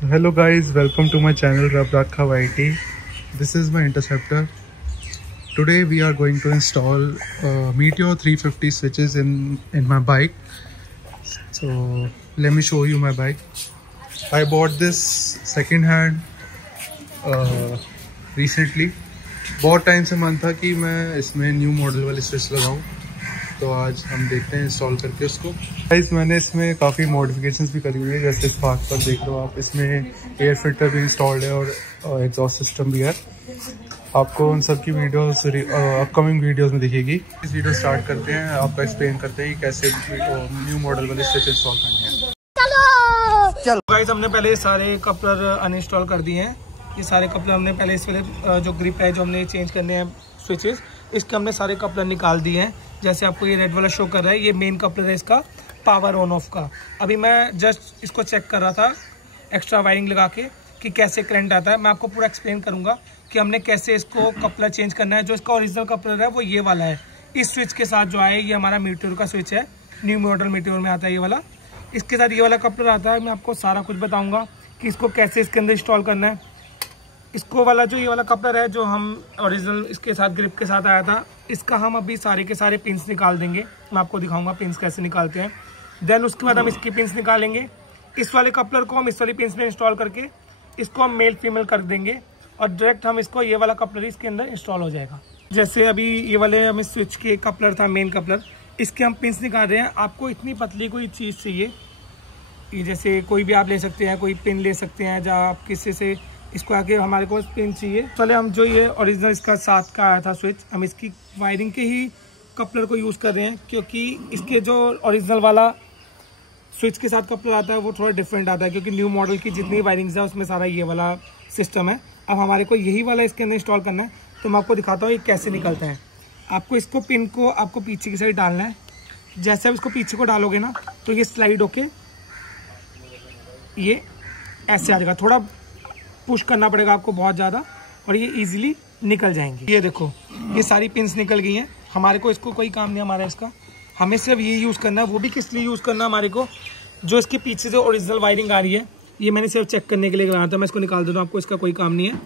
Hello guys, welcome to my channel Rabrakha YT. This is my interceptor. Today we are going to install Meteor 350 switches in my bike. So let me show you my bike. I bought this second hand recently. बहुत time से मन था कि मैं इसमें new model वाले switch लगाऊं, तो आज हम देखते हैं इंस्टॉल करके उसको। गाइस मैंने इसमें काफ़ी मॉडिफिकेशंस भी करी हुई है, जैसे इस पार्ट पर देख लो आप, इसमें एयर फिल्टर भी इंस्टॉल्ड है और एग्जॉस्ट सिस्टम भी है। आपको उन सब की वीडियोस अपकमिंग वीडियोस में दिखेगी। इस वीडियो स्टार्ट करते हैं, आपका एक्सप्लेन करते हैं कि कैसे न्यू मॉडल वाले स्विच इंस्टॉल करने हैं। चलो गाइस, हमने पहले सारे कपलर अनइंस्टॉल कर दिए हैं। ये सारे कपलर हमने पहले इस वाले जो ग्रिप है जो हमने चेंज करने हैं स्विचेस, इसके हमने सारे कपलर निकाल दिए हैं। जैसे आपको ये रेड वाला शो कर रहा है, ये मेन कपलर है इसका पावर ऑन ऑफ का। अभी मैं जस्ट इसको चेक कर रहा था एक्स्ट्रा वायरिंग लगा के कि कैसे करंट आता है। मैं आपको पूरा एक्सप्लेन करूंगा कि हमने कैसे इसको कपलर चेंज करना है। जो इसका ओरिजिनल कपलर है वो ये वाला है। इस स्विच के साथ जो है ये हमारा मीटियोर का स्विच है, न्यू मॉडल मीटियोर में आता है ये वाला। इसके साथ ये वाला कपलर आता है। मैं आपको सारा कुछ बताऊँगा कि इसको कैसे इसके अंदर इंस्टॉल करना है। इसको वाला जो ये वाला कपलर है जो हम ओरिजिनल इसके साथ ग्रिप के साथ आया था, इसका हम अभी सारे के सारे पिंस निकाल देंगे। मैं आपको दिखाऊंगा पिंस कैसे निकालते हैं। देन उसके बाद हम इसकी पिंस निकालेंगे। इस वाले कपलर को हम इस वाली पिंस में इंस्टॉल करके इसको हम मेल फीमेल कर देंगे और डायरेक्ट हम इसको ये वाला कपलर इसके अंदर इंस्टॉल हो जाएगा। जैसे अभी ये वाले हम स्विच के कपलर था, मेन कपलर, इसके हम पिंस निकाल रहे हैं। आपको इतनी पतली कोई चीज़ चाहिए, ये जैसे कोई भी आप ले सकते हैं, कोई पिन ले सकते हैं, जहाँ आप किसी से इसको आके हमारे को पिन चाहिए। चले हम जो ये ओरिजिनल इसका साथ का आया था स्विच, हम इसकी वायरिंग के ही कपलर को यूज़ कर रहे हैं, क्योंकि इसके जो ओरिजिनल वाला स्विच के साथ कपलर आता है वो थोड़ा डिफरेंट आता है, क्योंकि न्यू मॉडल की जितनी वायरिंग्स है उसमें सारा ये वाला सिस्टम है। अब हमारे को यही वाला इसके अंदर इंस्टॉल करना है, तो मैं आपको दिखाता हूँ ये कैसे निकलता है। आपको इसको पिन को आपको पीछे की साइड डालना है। जैसे आप इसको पीछे को डालोगे ना तो ये स्लाइड होके ये ऐसे आ जाएगा। थोड़ा पुश करना पड़ेगा आपको बहुत ज़्यादा और ये इजीली निकल जाएंगे। ये देखो ये सारी पिंस निकल गई हैं। हमारे को इसको कोई काम नहीं हमारा इसका, हमें सिर्फ ये यूज़ करना है। वो भी किस लिए यूज़ करना है हमारे को, जो इसके पीछे जो ओरिजिनल वायरिंग आ रही है ये मैंने सिर्फ चेक करने के लिए लगाया था। मैं इसको निकाल देता हूँ, आपको इसका कोई काम नहीं है।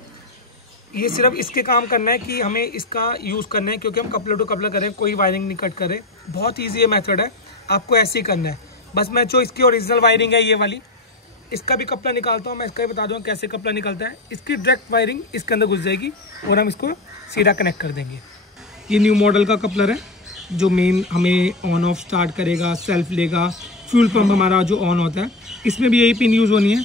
ये सिर्फ इसके काम करना है कि हमें इसका यूज़ करना है, क्योंकि हम कपलर टू कपलर करें, कोई वायरिंग नहीं कट करें। बहुत ईजी ये मेथड है, आपको ऐसे ही करना है। बस मैं जो इसकी ओरिजिनल वायरिंग है ये वाली, इसका भी कपलर निकालता हूँ। मैं इसका भी बता दूँ कैसे कपलर निकलता है। इसकी डायरेक्ट वायरिंग इसके अंदर घुस जाएगी और हम इसको सीधा कनेक्ट कर देंगे। ये न्यू मॉडल का कपलर है जो मेन हमें ऑन ऑफ स्टार्ट करेगा, सेल्फ लेगा, फ्यूल पंप हमारा जो ऑन होता है इसमें भी यही पिन यूज़ होनी है।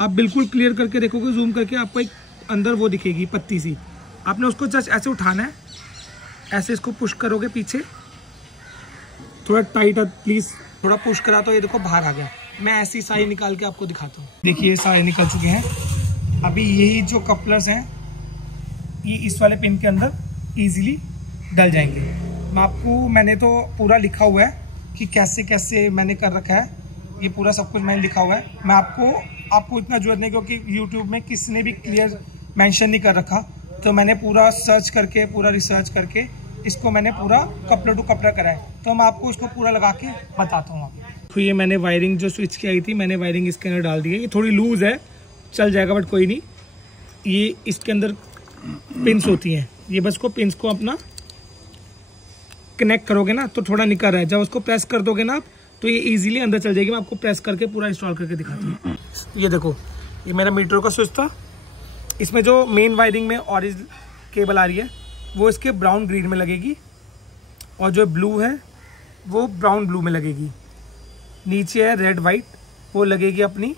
आप बिल्कुल क्लियर करके देखोगे, जूम करके आपको एक अंदर वो दिखेगी पत्ती सी। आपने उसको जस्ट ऐसे उठाना है, ऐसे इसको पुश करोगे पीछे, थोड़ा टाइट है प्लीज़, थोड़ा पुश करा तो ये देखो बाहर आ गया। मैं ऐसी सारी निकाल के आपको दिखाता हूँ। देखिए सारे निकल चुके हैं। अभी यही जो कपलर्स हैं ये इस वाले पिन के अंदर इजीली डल जाएंगे। मैंने तो पूरा लिखा हुआ है कि कैसे कैसे मैंने कर रखा है, ये पूरा सब कुछ मैंने लिखा हुआ है। मैं आपको इतना जरूरत नहीं, क्योंकि यूट्यूब में किसी ने भी क्लियर मेंशन नहीं कर रखा, तो मैंने पूरा सर्च करके, पूरा रिसर्च करके इसको मैंने पूरा कपलर टू कपलर करा है। तो मैं आपको इसको पूरा लगा के बताता हूँ। तो ये मैंने वायरिंग जो स्विच की आई थी, मैंने वायरिंग इसके अंदर डाल दी है। ये थोड़ी लूज़ है, चल जाएगा बट कोई नहीं। ये इसके अंदर पिंस होती हैं, ये बस को पिंस को अपना कनेक्ट करोगे ना तो थोड़ा निकल रहा है। जब उसको प्रेस कर दोगे ना तो ये इजीली अंदर चल जाएगी। मैं आपको प्रेस करके पूरा इंस्टॉल करके दिखाता हूँ। ये देखो ये मेरा मीटर का स्विच था। इसमें जो मेन वायरिंग में ऑरेंज केबल आ रही है वो इसके ब्राउन ग्रीन में लगेगी, और जो ब्लू है वो ब्राउन ब्लू में लगेगी। नीचे है रेड वाइट, वो लगेगी अपनी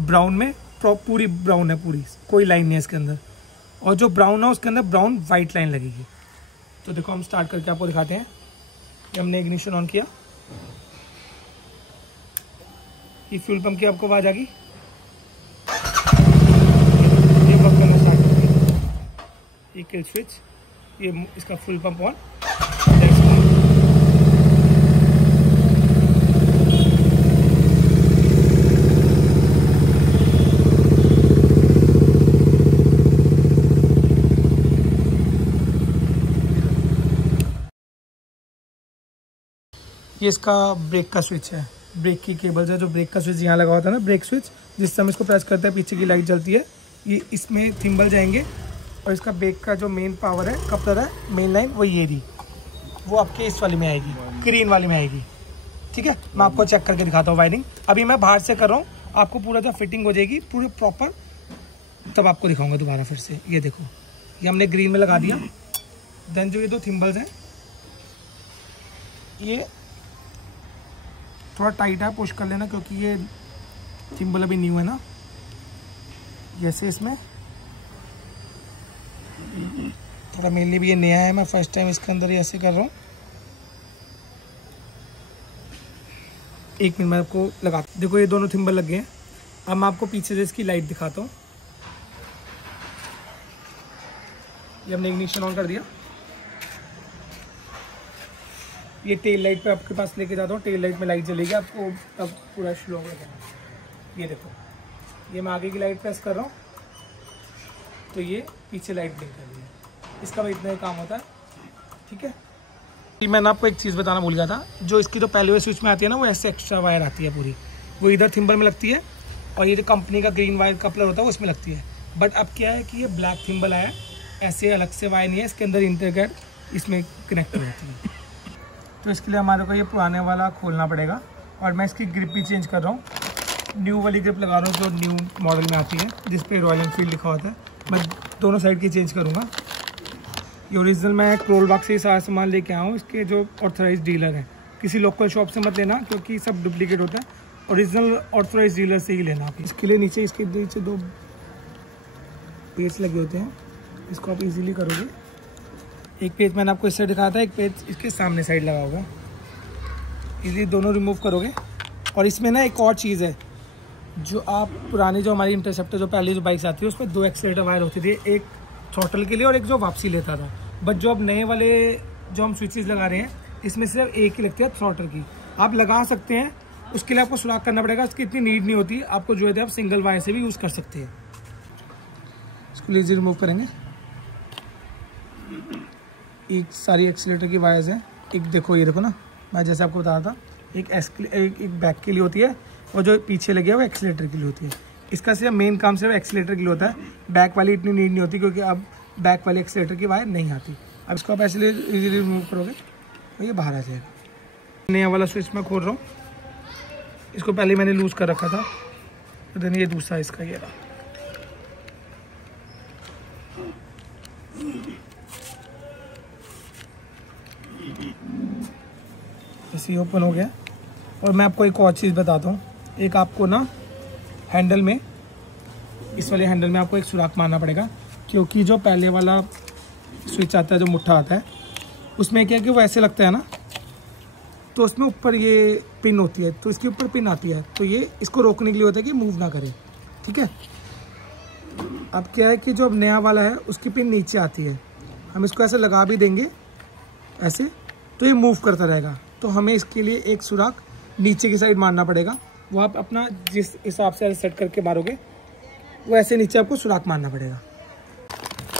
ब्राउन में। पूरी ब्राउन है, पूरी कोई लाइन नहीं है इसके अंदर। और जो ब्राउन है उसके अंदर ब्राउन वाइट लाइन लगेगी। तो देखो हम स्टार्ट करके आपको दिखाते हैं। ये हमने इग्निशन ऑन किया, ये फ्यूल पंप की आपको आवाज आ गई। ये पंप करना स्टार्ट कर दिया, ये किल स्विच, ये इसका फुल पंप ऑन। ये इसका ब्रेक का स्विच है। ब्रेक की केबल्स है, जो ब्रेक का स्विच यहाँ लगा होता है ना, ब्रेक स्विच, जिससे हम इसको प्रेस करते हैं पीछे की लाइट जलती है, ये इसमें थिम्बल जाएंगे। और इसका ब्रेक का जो मेन पावर है, कपलर है, मेन लाइन, वो ये रही, वो आपके इस वाली में आएगी, ग्रीन वाली में आएगी। ठीक है, मैं आपको चेक करके दिखाता हूँ वायरिंग। अभी मैं बाहर से कर रहा हूँ, आपको पूरा जब फिटिंग हो जाएगी पूरी प्रॉपर, तब आपको दिखाऊंगा दोबारा फिर से। ये देखो, ये हमने ग्रीन में लगा दिया। देन जो ये 2 थिम्बल्स हैं, ये थोड़ा टाइट है, पुश कर लेना, क्योंकि ये थिम्बल अभी न्यू है ना। जैसे इसमें थोड़ा मेनली भी ये नया है, मैं फर्स्ट टाइम इसके अंदर ऐसे कर रहा हूँ। 1 मिनट में आपको लगा, देखो ये दोनों थिम्बल लग गए हैं। अब मैं आपको पीछे से इसकी लाइट दिखाता हूँ। ये हमने इग्निशन ऑन कर दिया। ये टेल लाइट पे आपके पास लेके जाता हूँ, टेल लाइट में लाइट जलेगी आपको, तब पूरा स्लो हो जाएगा। ये देखो, ये मैं आगे की लाइट प्रेस कर रहा हूँ तो ये पीछे लाइट ब्लिंक कर रही है। इसका भी इतना ही काम होता है। ठीक है, मैंने आपको एक चीज़ बताना भूल गया था, जो इसकी तो पहले वाले स्विच में आती है ना, वो ऐसे एक्स्ट्रा वायर आती है पूरी, वो इधर थिम्बल में लगती है, और ये जो कंपनी का ग्रीन वायर कपलर होता है वो उसमें लगती है। बट अब क्या है कि ये ब्लैक थिम्बल आया, ऐसे अलग से वायर नहीं है, इसके अंदर इंटरगेट इसमें कनेक्ट हो जाती है। तो इसके लिए हमारे को ये पुराने वाला खोलना पड़ेगा, और मैं इसकी ग्रिप भी चेंज कर रहा हूँ। न्यू वाली ग्रिप लगा रहा हूँ जो न्यू मॉडल में आती है, जिस पे रॉयल एनफील्ड लिखा होता है। मैं दोनों साइड की चेंज करूँगा। ये ओरिजिनल मैं क्रोलबाग से सारा सामान लेके आया हूँ, इसके जो ऑथराइज डीलर हैं। किसी लोकल शॉप से मत लेना, क्योंकि सब डुप्लीकेट होता है। ओरिजिनल ऑथराइज डीलर से ही लेना। इसके लिए नीचे, इसके नीचे 2 पेज लगे होते हैं, इसको आप इजीली करोगे। एक पेज मैंने आपको इस साइड दिखाया था, एक पेज इसके सामने साइड लगा होगा। इजीली दोनों रिमूव करोगे। और इसमें ना एक और चीज़ है, जो आप पुरानी जो हमारी इंटरसेप्टर जो पहले जो बाइक्स आती है, उसमें 2 एक्सीलेटर वायर होती थी, एक थ्रॉटल के लिए और एक जो वापसी लेता था। बट जो अब नए वाले जो हम स्विचेस लगा रहे हैं, इसमें सिर्फ एक ही लगती है थ्रॉटल की। आप लगा सकते हैं, उसके लिए आपको सुराख करना पड़ेगा, उसकी इतनी नीड नहीं होती। आपको जो है आप सिंगल वायर से भी यूज़ कर सकते हैं। इसको लीजिए रिमूव करेंगे। एक सारी एक्सीलेटर की वायर्स हैं। एक देखो, ये देखो ना, मैं जैसे आपको बता रहा था, एक बैक के लिए होती है, और जो पीछे लगे वो एक्सीलेटर के लिए होती है। इसका सिर्फ मेन काम सिर्फ एक्सीलेटर के लिए होता है। बैक वाली इतनी नीड नहीं होती, क्योंकि अब बैक वाली एक्सीलेटर की वायर नहीं आती। अब इसको आप ऐसे इजीली रिमूव करोगे तो ये बाहर आ जाएगा। नया वाला स्विच मैं खोल रहा हूँ। इसको पहले मैंने लूज़ कर रखा था, तो देन ये दूसरा इसका ये रहा। ऐसे ओपन हो गया। और मैं आपको एक और चीज़ बताता हूँ। एक आपको ना हैंडल में, इस वाले हैंडल में आपको एक सुराख मारना पड़ेगा, क्योंकि जो पहले वाला स्विच आता है, जो मुट्ठा आता है, उसमें क्या है कि वो ऐसे लगता है ना, तो उसमें ऊपर ये पिन होती है, तो इसके ऊपर पिन आती है, तो ये इसको रोकने के लिए होता है कि मूव ना करे। ठीक है, अब क्या है कि जो अब नया वाला है उसकी पिन नीचे आती है, हम इसको ऐसे लगा भी देंगे ऐसे, तो ये मूव करता रहेगा। तो हमें इसके लिए एक सुराख नीचे की साइड मारना पड़ेगा। वो आप अपना जिस हिसाब से सेट करके मारोगे, वो ऐसे नीचे आपको सुराख मारना पड़ेगा।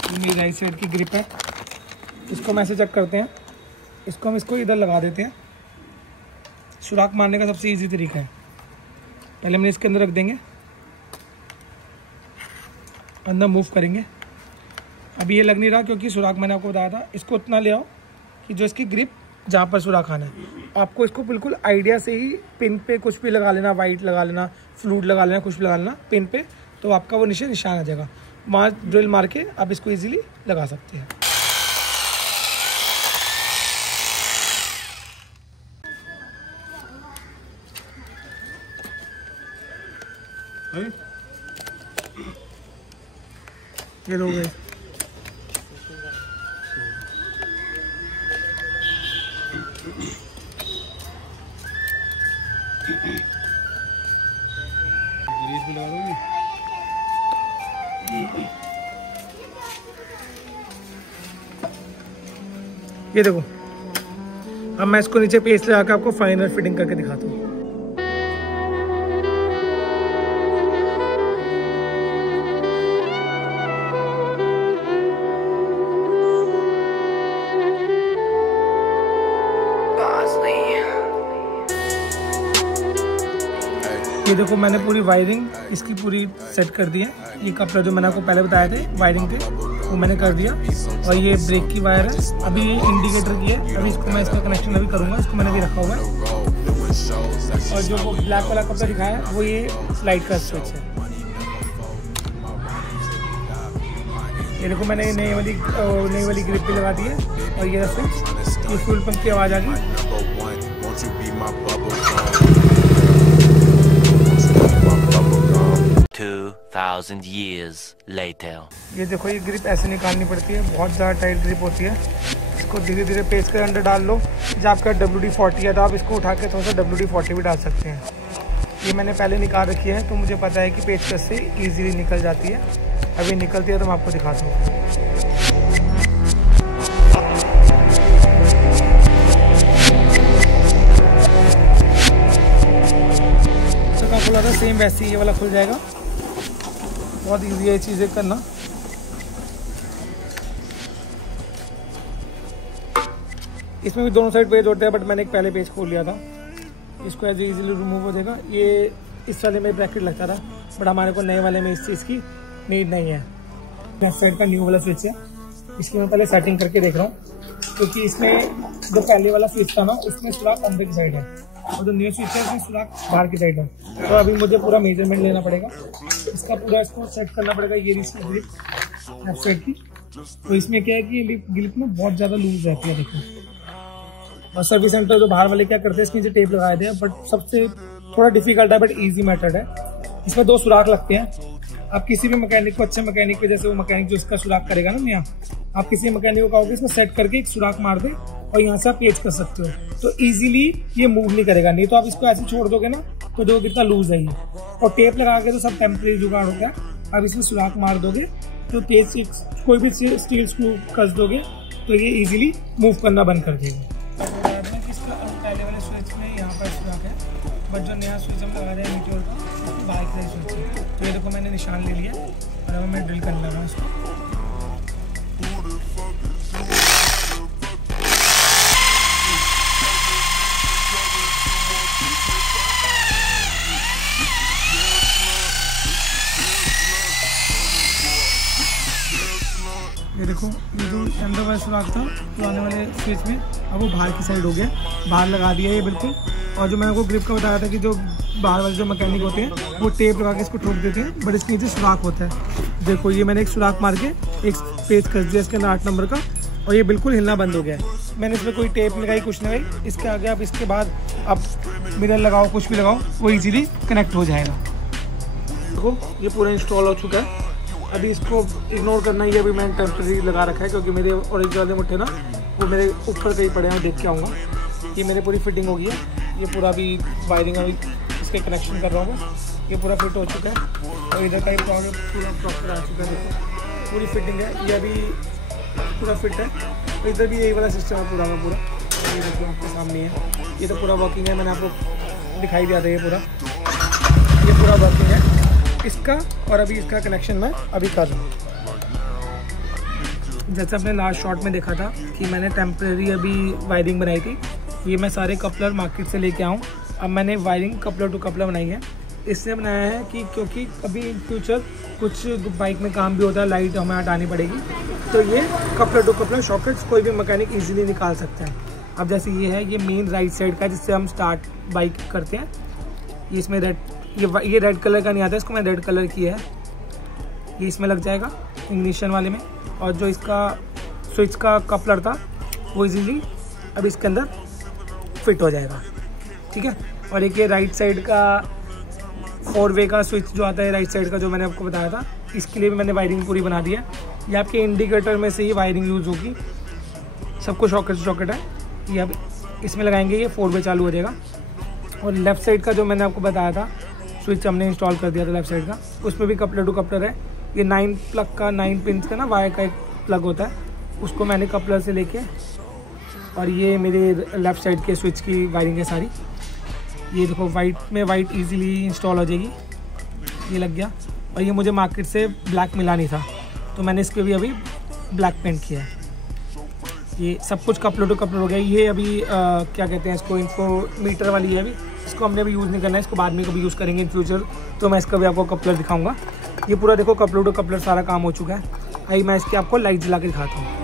ये मेरी राइट साइड की ग्रिप है, इसको हम ऐसे चेक करते हैं। इसको हम इसको इधर लगा देते हैं। सुराख मारने का सबसे इजी तरीका है, पहले हम इसके अंदर रख देंगे, अंदर मूव करेंगे। अभी ये लग नहीं रहा, क्योंकि सुराख मैंने आपको बताया था। इसको उतना ले आओ कि जो इसकी ग्रिप जहाँ पर सुराख आना है, आपको इसको बिल्कुल आइडिया से ही पिन पे कुछ भी लगा लेना, वाइट लगा लेना, फ्लूड लगा लेना, कुछ भी लगा लेना पिन पे, तो आपका वो नीचे निशान आ जाएगा। वहाँ ड्रिल मार के आप इसको इजीली लगा सकते हैं। ये हो गए। ये देखो, अब मैं इसको नीचे पेस्ट लगा के आपको फाइनल फिटिंग करके दिखाता हूँ। ये देखो मैंने पूरी वायरिंग इसकी पूरी सेट कर दी है। ये कपड़ा जो मैंने आपको पहले बताए थे वायरिंग थे वो मैंने कर दिया। और ये ब्रेक की वायर है, अभी ये इंडिकेटर की है। अभी इसको मैं इसका कनेक्शन अभी करूँगा, इसको मैंने भी रखा हुआ है। और जो वो ब्लैक वाला कपड़ा दिखाया है वो ये लाइट का स्विच है। ये देखो मैंने नई वाली ग्रिप भी लगा दी है। और ये स्विच, ये फ्यूल पंप की आवाज़ आ गई। 2000 years later. ये देखो ये ग्रिप ऐसे निकालनी पड़ती है, बहुत ज़्यादा टाइट ग्रिप होती है। इसको धीरे धीरे पेच कर अंदर डाल लो। जब आपका WD-40 है तो आप इसको उठा के थोड़ा सा WD-40 भी डाल सकते हैं। ये मैंने पहले निकाल रखी है तो मुझे पता है कि पेचकस से ईजिली निकल जाती है। अभी निकलती है तो मैं आपको दिखाता हूँ। खुला था सेम वैसे ही ये वाला खुल जाएगा। बहुत ईजी है चीज़ें करना। इसमें भी दोनों साइड पेज होते हैं, बट मैंने एक पहले पेज खोल लिया था। इसको ऐसे इजीली रिमूव हो जाएगा। ये इस वाले में ब्रैकेट लगता था, बट हमारे को नए वाले में इस चीज़ की नीड नहीं है। लेफ्ट साइड का न्यू वाला स्विच है, इसकी मैं पहले सेटिंग करके देख रहा हूँ, क्योंकि इसमें जो पहले वाला स्विच था ना उसमें सुराख अंदर की साइड है और जो न्यू स्विच है उसमें सुराख बाहर की साइड है। तो अभी मुझे पूरा मेजरमेंट लेना पड़ेगा, इसका पूरा इसको सेट करना पड़ेगा। ये इसकी ग्रिप लेफ्ट साइड की, तो इसमें क्या है कि ये ग्रिप में बहुत ज़्यादा लूज रहती है। देखो और सर्विस सेंटर जो बाहर वाले क्या करते हैं इसके नीचे टेप लगाए थे, बट सबसे थोड़ा डिफिकल्ट है बट ईजी मेथड है। इसमें 2 सुराख लगते हैं। आप किसी भी मैकेनिक को, अच्छे मैकेनिक को, जैसे वो मैकेनिक जो इसका सुराख करेगा ना नया, आप किसी मैकेनिक को कहोगे इसको सेट करके एक सुराख मार दे और यहाँ से आप पेच कर सकते हो, तो इजीली ये मूव नहीं करेगा। नहीं तो आप इसको ऐसे छोड़ दोगे ना तो देखो कितना लूज है ये। और टेप लगा के तो सब टेम्परेरी जुगाड़ होता है। आप इसमें सुराख मार दोगे तो पेच कोई भी स्टील स्क्रू कस दोगे तो ये इजीली मूव करना बंद कर देगा। इसका पहले वाले स्विच में यहाँ पर सुराख है, बट जो नया स्विच हम लगा रहे हैं मीटर का बाइक का स्विच है। तो ये देखो मैंने निशान ले लिया और अब मैं ड्रिल करने लगा इसको। ये देखो ये जो अंदर वाला सुराख था पुराने वाले स्विच में, अब वो बाहर की साइड हो गया, बाहर लगा दिया ये बिल्कुल। और जो मैंने आपको ग्रिप का बताया था कि जो बाहर वाले जो मैकेनिक होते हैं वो टेप लगा के इसको ठोक देते हैं, बट इसके नीचे सुराख होता है। देखो ये मैंने एक सुराख मार के एक पेज कस दिया इसके अंदर 8 नंबर का, और ये बिल्कुल हिलना बंद हो गया है। मैंने इसमें कोई टेप लगाई, कुछ नहीं लगाई। इसके आगे आप इसके बाद आप मिरर लगाओ, कुछ भी लगाओ, वो इजीली कनेक्ट हो जाएगा। देखो ये पूरा इंस्टॉल हो चुका है। अभी इसको इग्नोर करना ही है, अभी मैंने टेम्परेरी लगा रखा है क्योंकि मेरे ओरिजिनल वाले मुट्ठे ना वो मेरे ऊपर कहीं पड़े हैं, देख के आऊँगा। ये मेरी पूरी फिटिंग हो गई है। ये पूरा अभी वायरिंग अभी इसके कनेक्शन कर रहा हूँ। ये पूरा फिट हो चुका है और इधर का ही पूरा प्रॉपर आ चुका है। देखो पूरी फिटिंग है, ये अभी पूरा फिट है। तो इधर भी यही वाला सिस्टम है पूरा का पूरा। ये देखो आपके सामने है, ये तो पूरा वर्किंग है। मैंने आपको दिखाई दिया था ये पूरा वर्किंग है इसका। और अभी इसका कनेक्शन मैं अभी कर रहा हूँ। जैसे आपने लास्ट शॉट में देखा था कि मैंने टेम्परेरी अभी वायरिंग बनाई थी, ये मैं सारे कपलर मार्केट से लेके आऊँ। अब मैंने वायरिंग कपलर टू कपलर बनाई है। इससे बनाया है कि क्योंकि अभी इन फ्यूचर कुछ बाइक में काम भी होता है, लाइट हमें हटानी पड़ेगी, तो ये कपलर टू कपलर सॉकेट्स कोई भी मैकेनिक इजीली निकाल सकते हैं। अब जैसे ये है, ये मेन राइट साइड का जिससे हम स्टार्ट बाइक करते हैं। ये इसमें ये रेड कलर का नहीं आता, इसको मैंने रेड कलर किया है। ये इसमें लग जाएगा इग्निशन वाले में। और जो इसका स्विच का कपलर था वो इजीली अब इसके अंदर फिट हो जाएगा, ठीक है। और एक ये राइट साइड का 4 वे का स्विच जो आता है राइट साइड का, जो मैंने आपको बताया था, इसके लिए भी मैंने वायरिंग पूरी बना दी है। ये आपके इंडिकेटर में से ही वायरिंग यूज़ होगी, सब कुछ सॉकेट है। ये अब इसमें लगाएंगे, ये 4 वे चालू हो जाएगा। और लेफ़्ट साइड का जो मैंने आपको बताया था स्विच हमने इंस्टॉल कर दिया था लेफ़्ट साइड का, उसमें भी कपलर टू कपलर है। ये 9 प्लग का 9 पिन का ना वायर का एक प्लग होता है, उसको मैंने कपलर से लेके, और ये मेरे लेफ़्ट साइड के स्विच की वायरिंग है सारी। ये देखो वाइट में वाइट इजीली इंस्टॉल हो जाएगी, ये लग गया। और ये मुझे मार्केट से ब्लैक मिला नहीं था, तो मैंने इसके भी अभी ब्लैक पेंट किया है। ये सब कुछ कपलर टू कपलर हो गया। ये अभी क्या कहते हैं इसको, इन्फो मीटर वाली है, अभी इसको इसको हमने अभी यूज़ नहीं करना है, इसको बाद में कभी यूज़ करेंगे इन फ्यूचर। तो मैं इसका भी आपको कपलर दिखाऊंगा। ये पूरा देखो कपलर टू कपलर सारा काम हो चुका है। अभी मैं इसकी आपको लाइट जला के दिखाता हूँ।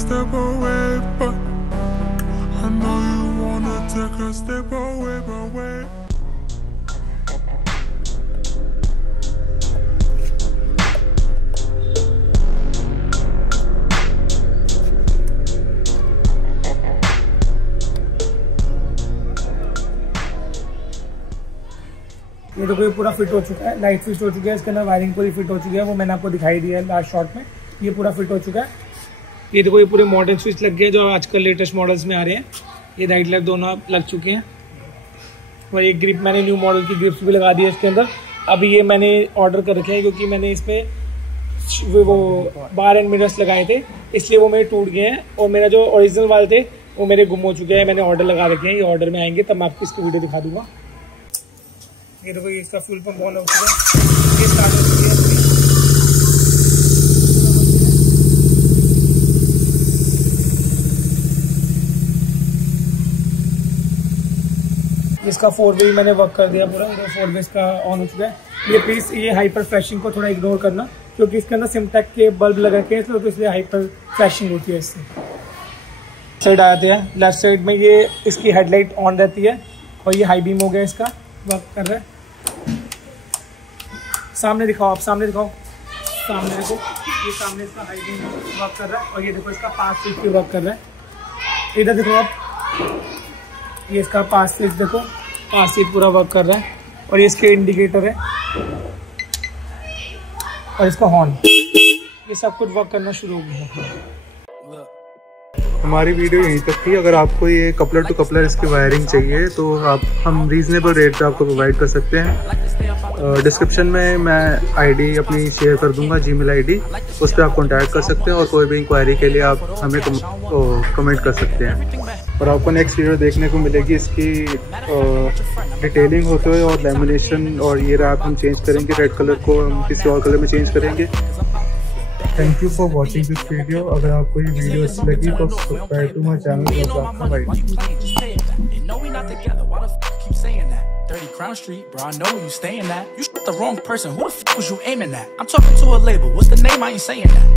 Step away, but I know you wanna take a step away. ये देखो ये पूरा फिट हो चुका है, लाइट फिट हो चुकी है, इसके अंदर वायरिंग पूरी फिट हो चुकी है, वो मैंने आपको दिखाई दिया है लास्ट शॉट में। ये पूरा फिट हो चुका है। ये देखो ये पूरे मॉडर्न स्विच लग गए जो आजकल लेटेस्ट मॉडल्स में आ रहे हैं। ये राइट लेफ्ट दोनों लग चुके हैं। और ये ग्रिप मैंने न्यू मॉडल की ग्रिप्स भी लगा दी है इसके अंदर। अभी ये मैंने ऑर्डर कर रखे हैं क्योंकि मैंने इसमें वो बार एंड मिरर्स लगाए थे, इसलिए वो मेरे टूट गए हैं। और मेरा जो ओरिजिनल वाले थे वो मेरे गुम हो चुके हैं। मैंने ऑर्डर लगा रखे हैं, ये ऑर्डर में आएंगे तब मैं आपको इसकी वीडियो दिखा दूंगा। ये देखो ये इसका फ्यूल पंप ऑन हो चुका है, ये स्टार्ट हो चुकी है। इसका 4 वे मैंने वर्क कर दिया पूरा, 4 वे इसका ऑन हो चुका है। ये प्लीज ये हाइपर फ्लैशिंग को थोड़ा इग्नोर करना क्योंकि इसके अंदर सिमटेक के बल्ब लगा के हैं, तो इसलिए हाइपर फ्लैशिंग होती है। इससे साइड आ जाते हैं, लेफ्ट साइड में ये इसकी हेडलाइट ऑन रहती है और ये हाई बीम हो गया, इसका वर्क कर रहा है। सामने दिखाओ, आप सामने दिखाओ, सामने देखो, ये सामने इसका हाई बीम वर्क कर रहा है और ये देखो इसका पास स्विच भी वर्क कर रहा है। इधर देखो आप, ये इसका पास स्विच देखो, पास स्विच पूरा वर्क कर रहा है और ये इसके इंडिकेटर है और इसका हॉर्न, ये सब कुछ वर्क करना शुरू हो गया। हमारी वीडियो यहीं तक थी। अगर आपको ये कपलर टू कपलर इसकी वायरिंग चाहिए तो हम रीज़नेबल रेट पे आपको प्रोवाइड कर सकते हैं। डिस्क्रिप्शन में मैं आईडी अपनी शेयर कर दूंगा, जीमेल आईडी, उस पर आप कांटेक्ट कर सकते हैं और कोई भी इंक्वायरी के लिए आप हमें कमेंट कर सकते हैं। और आपको नेक्स्ट वीडियो देखने को मिलेगी इसकी डिटेलिंग होते हुए और लेमिनेशन, और ये रैप हम चेंज करेंगे, रेड कलर को हम किसी और कलर में चेंज करेंगे। Thank you for watching this video. अगर आपको ये वीडियो अच्छी लगी तो subscribe to my channel. 30 Crown Street, bro, I know you staying at. You shot the wrong person. Who the f was you aiming at? I'm talking to a label. What's the name? I ain't saying that.